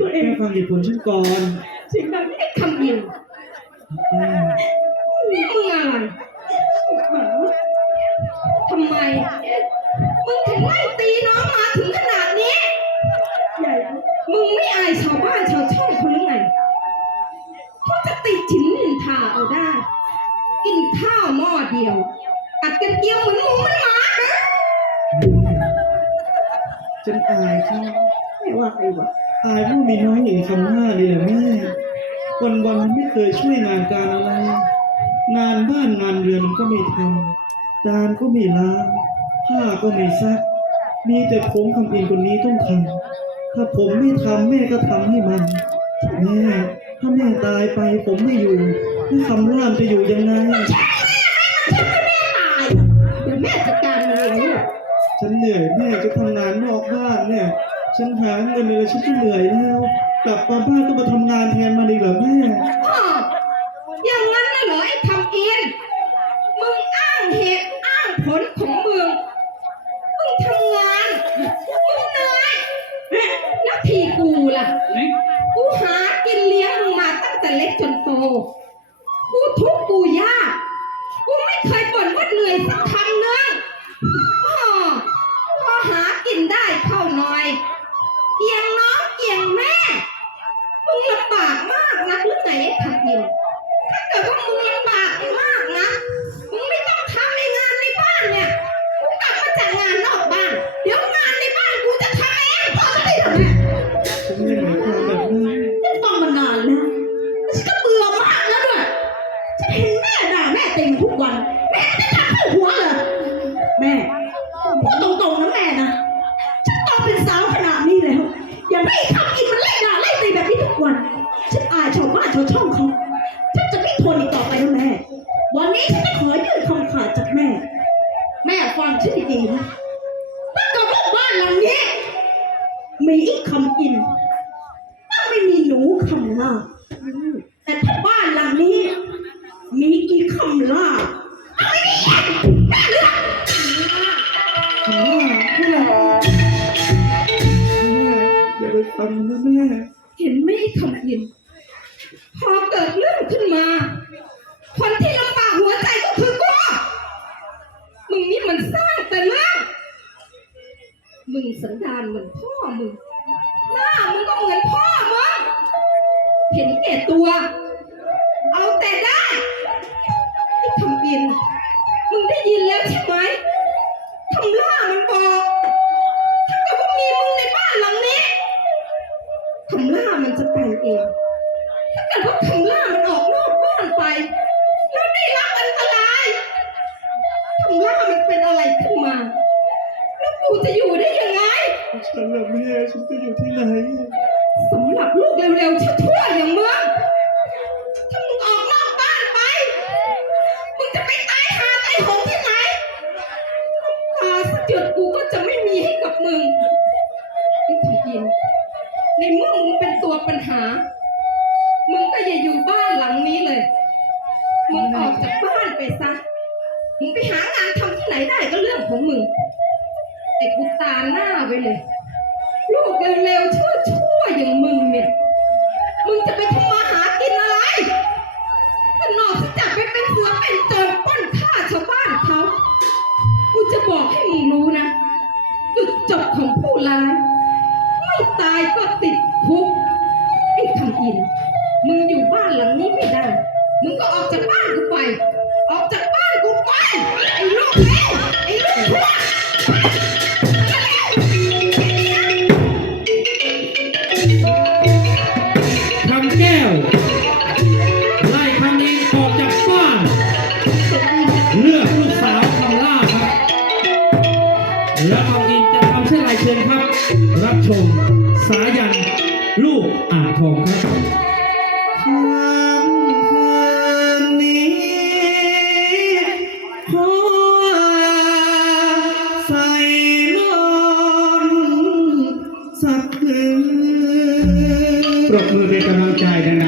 ตัวเองแม่ฟังเหตุผลฉันก่อนเสียงแบบนี้ไอ้คำเดียวแม่นี่มึงอะไรทำไม มึงถึงไล่ตีน้องมาถึงขนาดนี้ใหญ่มึงไม่อายชาวบ้านชาวช่องเขาหรือไงเขาจะติดฉินนินทาเอาได้ กินข้าวหม้อเดียวตัดกันเกียวเหมือนหมูเหมันหมานะฉันอายเขาไม่ว่าใครวะอายผู้มีน้อยอย่างคำหน้านี่แหละแม่ วันวันๆไม่เคยช่วยงานการอะไร งานบ้านงานเรือนก็ไม่ทำจานก็ไม่ล้างผ้าก็ไม่ซัก มีแต่ผมคำอินคนนี้ต้องทำถ้าผมไม่ทำแม่ก็ทำให้มันแม่ถ้าแม่ตายไปผมไม่อยู่แล้วคำร่ามจะอยู่ยังไงตายเดี๋ยวแม่จัดการมันเองลูกฉันเหนื่อยแม่จะทำงานนอกบ้านเนี่ย ฉันหาเงินเลยฉันก็เหนื่อยแล้ว กลับมาบ้านต้องมาทำงานแทนมันอีกเหรอแม่อ้ออย่างนั้นน่ะเหรอไอ้ทำเอียนมึงอ้างเหตุอ้างผลของมึง มึงทำงาน มึงเหนื่อยแล้วทีกูล่ะ กูหากินเลี้ยงมึงมาตั้งแต่เล็กจนโต กูทุกข์กูยาก กูไม่เคยบ่นว่าเหนื่อยสักค วันแม่จะจับเข้าหัวเลยแม่พูดตรงๆนะแม่นะฉันโตเป็นสาวขนาดนี้แล้ว อย่าไม่ทำอีกมันไล่ด่าไล่ตีแบบนี้ทุกวันฉันอายชาวบ้านชาวช่องเขาฉันจะไม่ทนอีกต่อไปแล้วแม่ วันนี้ฉันจะขอยื่นคำขาดจากแม่ แม่ฟังฉันดีๆนะถ้าเกิดว่าบ้านหลังนี้ มีอีกคำอินต้องไม่มีหนูคำล่า ห็นแก่ตัว เอาแต่ได้ไอ้คำอิน มึงได้ยินแล้วใช่ไหมคำล่ามันบอกถ้าเกิดว่ามีมึงในบ้านหลังนี้คำล่ามันจะไปเองถ้าเกิดว่าคำล่ามันออกนอกบ้านไป แล้วได้รับอันตรายคำล่ามันเป็นอะไรขึ้นมา แล้วกูจะอยู่ได้ยังไง ฉันหละแม่ฉันจะอยู่ที่ไหน สำหรับลูกเร็วๆชั่วๆอย่างมึงถ้ามึงออกนอกบ้านไป มึงจะไปตายหาตายหงที่ไหนน้ำตาสักหยดกูก็จะไม่มีให้กับมึงไอ้ทกิน ในเมื่อมึงเป็นตัวปัญหา มึงก็อย่าอยู่บ้านหลังนี้เลย มึงออกจากบ้านไปซะ มึงไปหางานทำที่ไหนได้ก็เรื่องของมึงแต่กูตาหน้าไว้เลย ลูกเร็วๆชั่ว อย่างมึงเนี่ย มึงจะไปทำมาหากินอะไรก็นอกจากไปเป็นหัวเป็นโจรปล้นฆ่าชาวบ้านเขา กูจะบอกให้มึงรู้นะ จุดจบของผู้ร้ายไม่ตายก็ติดคุกไอ้คำอิน มึงอยู่บ้านหลังนี้ไม่ได้ มึงก็ออกจาก มือ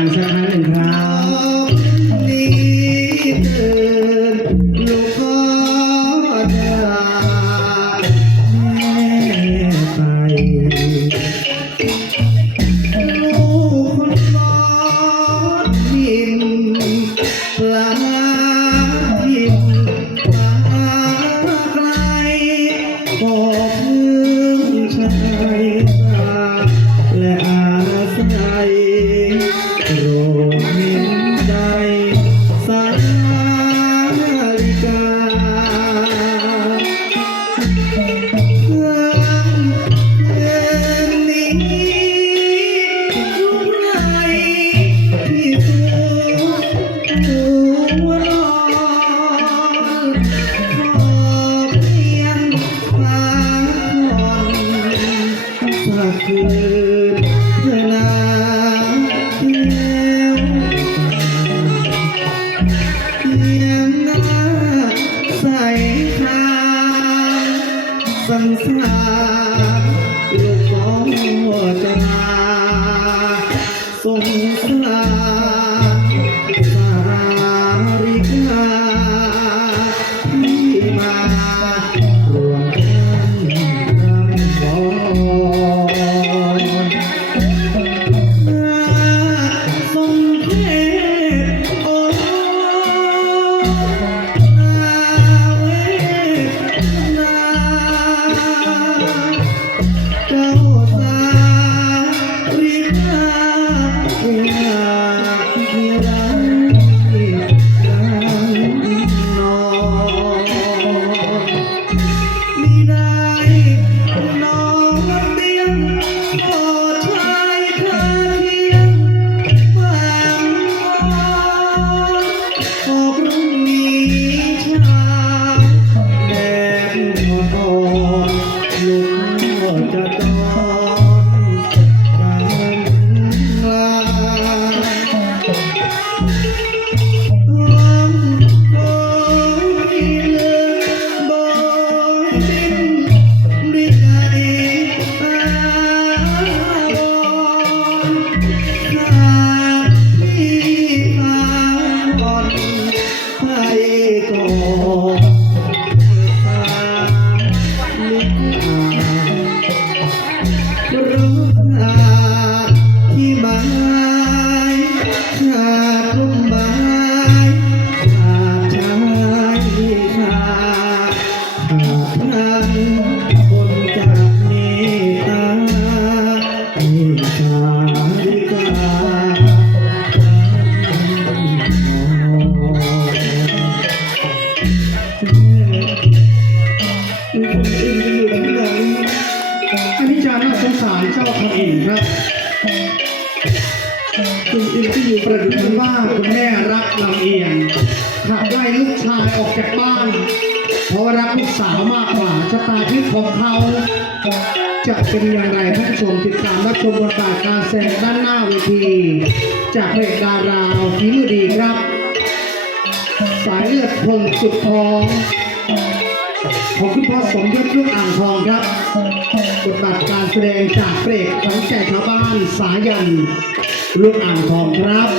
สังสารลูกของจะมาสงสาร อันนี้จานาสงสารเจ้าคำอินครับคุณอินที่อยู่ประดุจบ้านคุณแม่รักลำเอียงขับไล่ลูกชายออกจากบ้าน เพราะรักลูกสาวมากกว่าชะตาชีวิของเขา จะเป็นอย่างไรท่านผู้ชมติดตามรับชมประกาศการแสดงด้านหน้าเวที จากเพจดาราวฝีมือดีครับ สายเลือดพลสุดทองของคุณพ่อสมยศเรื่องอ่างทองครับบทบาทการแสดงจากเปรพจของแก่ชาวบ้านสายันเรื่องอ่างทองครับ